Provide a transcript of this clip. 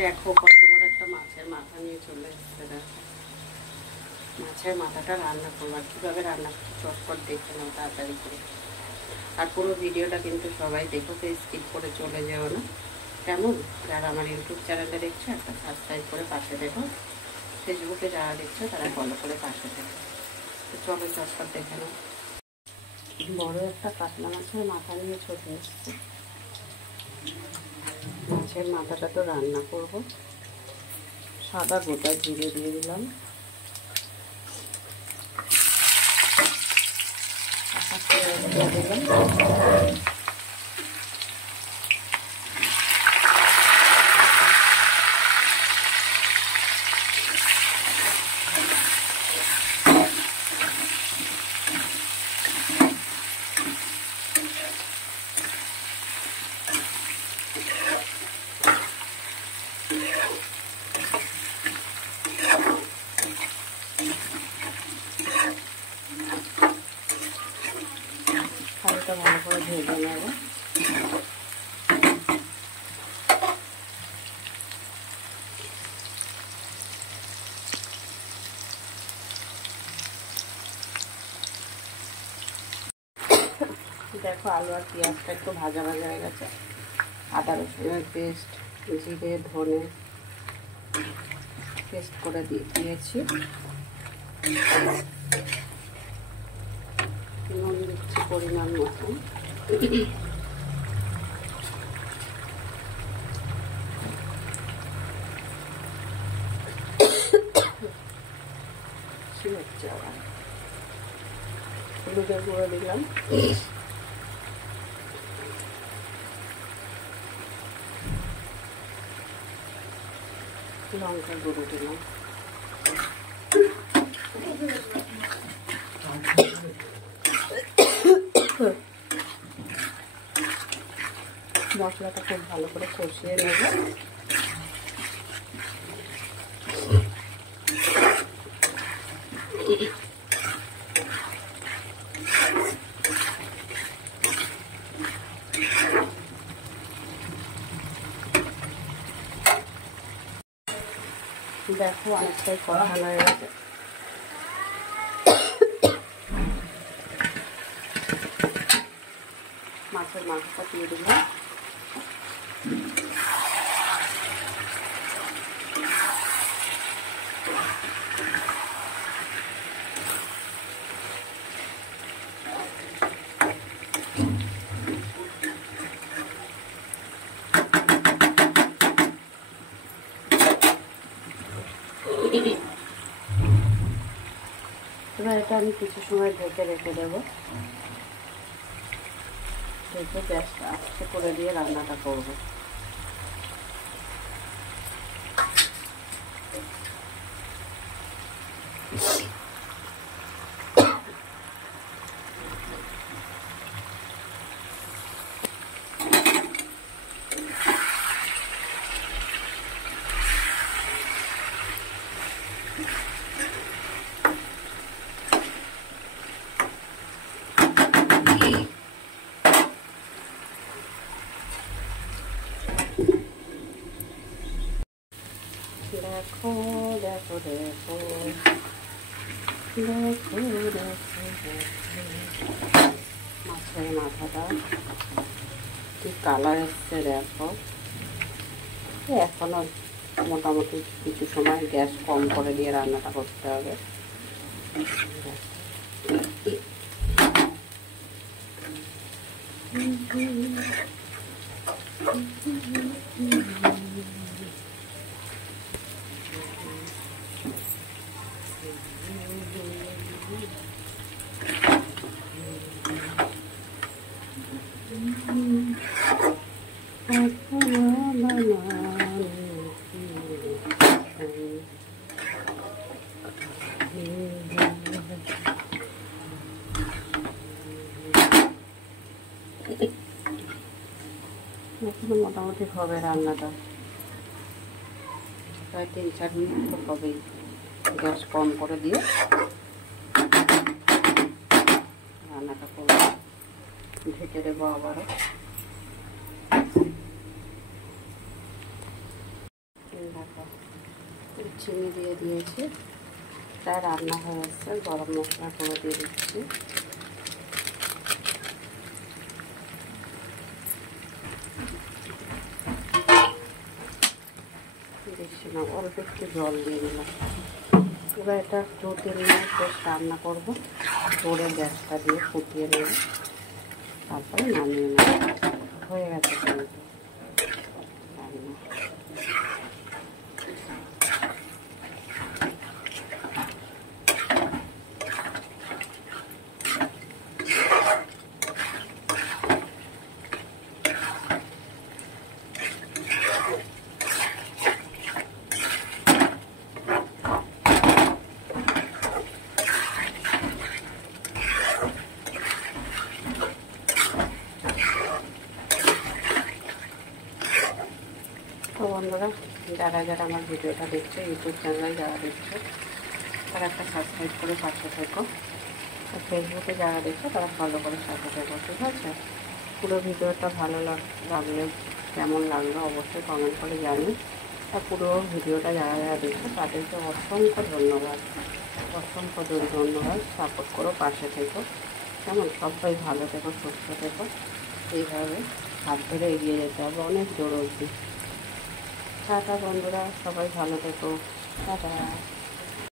দেখো কত বড় একটা মাছের মাথা নিয়ে চলে এসেছে। দেখো মাছের মাথাটা রান্না করবো, কীভাবে রান্না করছি চটপট দেখে নাও তাড়াতাড়ি করে। আর পুরো ভিডিওটা কিন্তু সবাই দেখো, স্কিপ করে চলে যেও না কেমন। যারা আমার ইউটিউব চ্যানেলে দেখছো একটা সাবস্ক্রাইব করে পাশে দেখো, ফেসবুকে যারা দেখছো তারা ফলো করে পাশে দেখো। তো চলো চটপট দেখে নাও। বড় একটা কাতলা মাছের মাথা নিয়ে চলে এসেছে। মাছের মাথাটা তো রান্না করব। সাদা গোটা জিরে দিয়ে দিলাম, দিয়ে দিলাম হালকা ভালো করে ভেজে নেব। দেখো আলু আর পেঁয়াজটা একটু ভাজা ভাজা হয়ে গেছে। আদা রসুনের পেস্ট, জিরে ধনে পেস্ট করে দিয়েছি। নুন দিচ্ছি পরিমাণ মতন। হচ্ছে আবার হলুদের গুঁড়ো দিলাম, লঙ্কার গুঁড়ো দিলাম, মশলাটা খুব ভালো করে কষিয়ে নেব। দেখো অনেকটাই কষা হয়ে গেছে। মাছের মাথাটা দিয়ে দিলাম, এবার এটা আমি কিছু সময় ঢেকে রেখে দেবো। ঢেকে গ্যাসটা আস্তে করে দিয়ে রান্নাটা করবো। দেখো দেখো দেখো দেখো দেখো মাছের মাথাটা কি কালার এসছে দেখো। এখনো মোটামুটি কিছু সময় গ্যাস কম করে দিয়ে রান্নাটা করতে হবে। মোটামুটি হবে রান্নাটা, প্রায় 3-4 মিনিট তো হবেই। গ্যাস কম করে দিয়ে রান্নাটা করবো, ঢেকে দেবো আবারও। চিনি দিয়ে দিয়েছি, প্রায় রান্না হয়ে যাচ্ছে। গরম মশলা করে দিয়ে দিচ্ছি। বেশি না, অল্প একটু জল দিয়ে দিলাম। এবার এটা 2-3 মিনিট বেশ রান্না করবো, করে গ্যাসটা দিয়ে ফুটিয়ে নেব, তারপরে নামিয়ে নেব। হয়ে গেছে কিন্তু রান্না। তো বন্ধুরা, যারা যারা আমার ভিডিওটা দেখছো, ইউটিউব চ্যানেলে যারা দেখছো, তারা একটা সাবস্ক্রাইব করে পাশে থেকো। আর ফেসবুকে যারা দেখছো তারা ফলো করে সাথে থেকো, ঠিক আছে? পুরো ভিডিওটা ভালো লাগলে কেমন লাগলো অবশ্যই কমেন্ট করে জানি। আর পুরো ভিডিওটা যারা যারা দেখছো তাদেরকে অসংখ্য ধন্যবাদ, অসংখ্য ধন্যবাদ। সাপোর্ট করো, পাশে থেকো, কেমন? সবাই ভালো থেকো, সুস্থ থেকো। এইভাবে হাত ধরে এগিয়ে যেতে হবে অনেক দূর অবধি। টাটা বন্ধুরা, সবাই ভালো থেকো, টাটা।